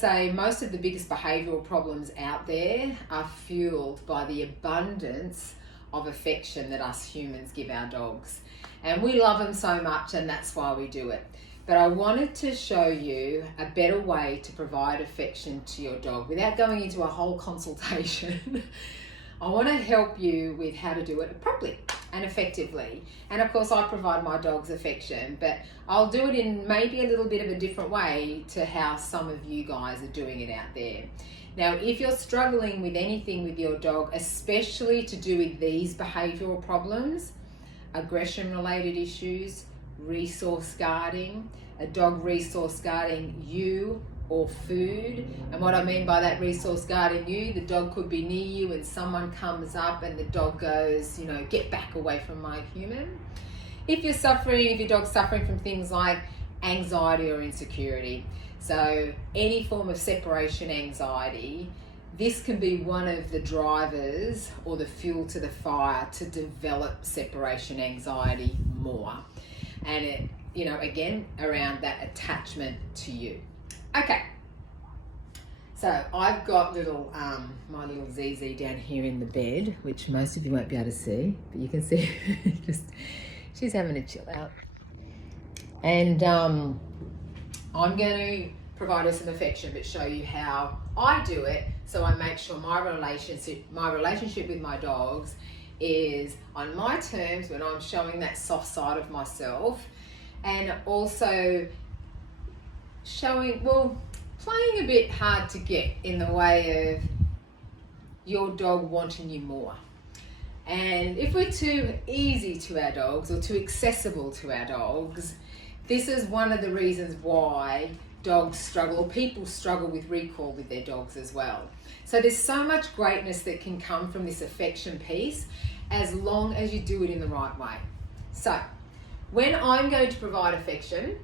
say most of the biggest behavioural problems out there are fueled by the abundance of affection that us humans give our dogs. And we love them so much, and that's why we do it. But I wanted to show you a better way to provide affection to your dog without going into a whole consultation. I want to help you with how to do it properly and effectively. And of course I provide my dogs affection, but I'll do it in maybe a little bit of a different way to how some of you guys are doing it out there. Now, if you're struggling with anything with your dog, especially to do with these behavioural problems, aggression related issues, resource guarding, a dog resource guarding you or food. And what I mean by that, resource guarding you, the dog could be near you and someone comes up and the dog goes, you know, get back away from my human. If your dog's suffering from things like anxiety or insecurity, so any form of separation anxiety, this can be one of the drivers or the fuel to the fire to develop separation anxiety more. And it, you know, again, around that attachment to you. Okay, so I've got little my little ZZ down here in the bed, which most of you won't be able to see, but you can see she's having a chill out. And I'm going to provide her some affection, but show you how I do it, so I make sure my relationship with my dogs is on my terms when I'm showing that soft side of myself, and also showing, well, playing a bit hard to get in the way of your dog wanting you more. And if we're too easy to our dogs or too accessible to our dogs, this is one of the reasons why dogs struggle, or people struggle with recall with their dogs as well. So there's so much greatness that can come from this affection piece as long as you do it in the right way. So when I'm going to provide affection,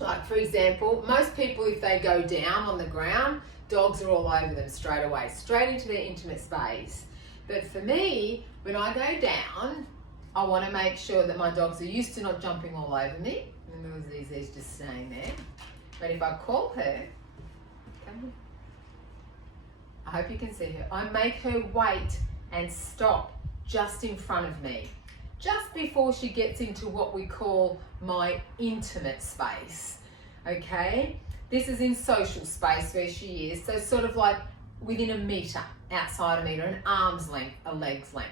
like for example, most people, if they go down on the ground, dogs are all over them straight away, straight into their intimate space. But for me, when I go down, I want to make sure that my dogs are used to not jumping all over me. And Zizi's just staying there. But if I call her, come here. I hope you can see her. I make her wait and stop just in front of me, just before she gets into what we call my intimate space. Okay, this is in social space where she is, so sort of like within a metre, outside a metre, an arm's length, a leg's length.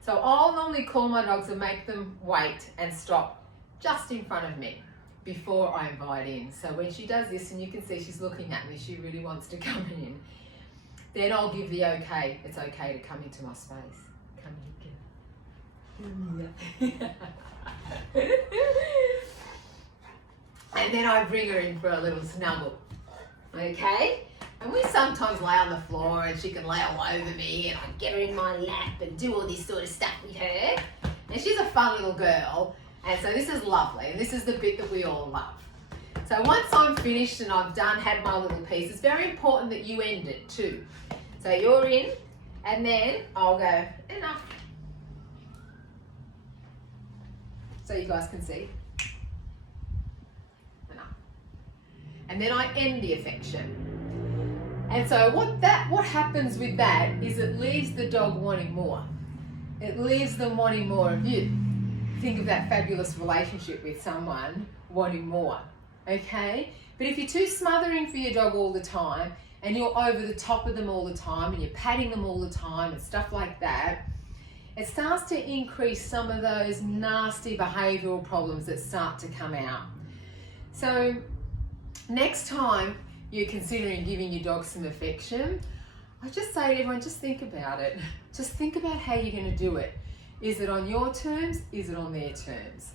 So I'll normally call my dogs and make them wait and stop just in front of me before I invite in. So when she does this, and you can see she's looking at me, she really wants to come in, then I'll give the okay, it's okay to come into my space. Come here, girl. And then I bring her in for a little snuggle, okay? And we sometimes lay on the floor and she can lay all over me, and I get her in my lap and do all this sort of stuff with her. And she's a fun little girl, and so this is lovely, and this is the bit that we all love. So once I'm finished and I've had my little piece, it's very important that you end it too. So you're in, and then I'll go, enough. So you guys can see. Enough. And then I end the affection. And so what happens with that is it leaves the dog wanting more. It leaves them wanting more of you. Think of that fabulous relationship with someone wanting more, okay? But if you're too smothering for your dog all the time, and you're over the top of them all the time, and you're patting them all the time and stuff like that, it starts to increase some of those nasty behavioural problems that start to come out. So next time you're considering giving your dog some affection, I just say to everyone, just think about it. Just think about how you're going to do it. Is it on your terms? Is it on their terms?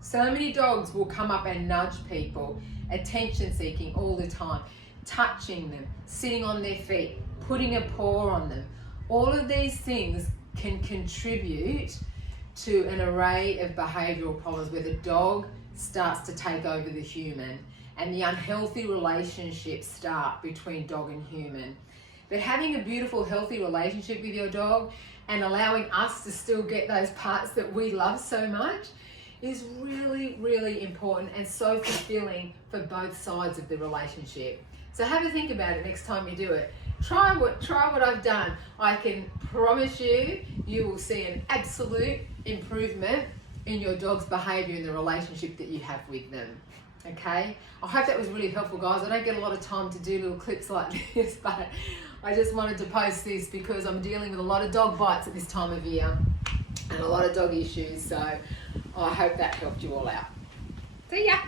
So many dogs will come up and nudge people, attention seeking all the time, touching them, sitting on their feet, putting a paw on them. All of these things can contribute to an array of behavioural problems where the dog starts to take over the human, and the unhealthy relationships start between dog and human. But having a beautiful, healthy relationship with your dog and allowing us to still get those parts that we love so much is really, really important and so fulfilling for both sides of the relationship. So have a think about it next time you do it. Try what I've done. I can promise you, you will see an absolute improvement in your dog's behaviour and the relationship that you have with them. Okay? I hope that was really helpful, guys. I don't get a lot of time to do little clips like this, but I just wanted to post this because I'm dealing with a lot of dog bites at this time of year and a lot of dog issues. So I hope that helped you all out. See ya!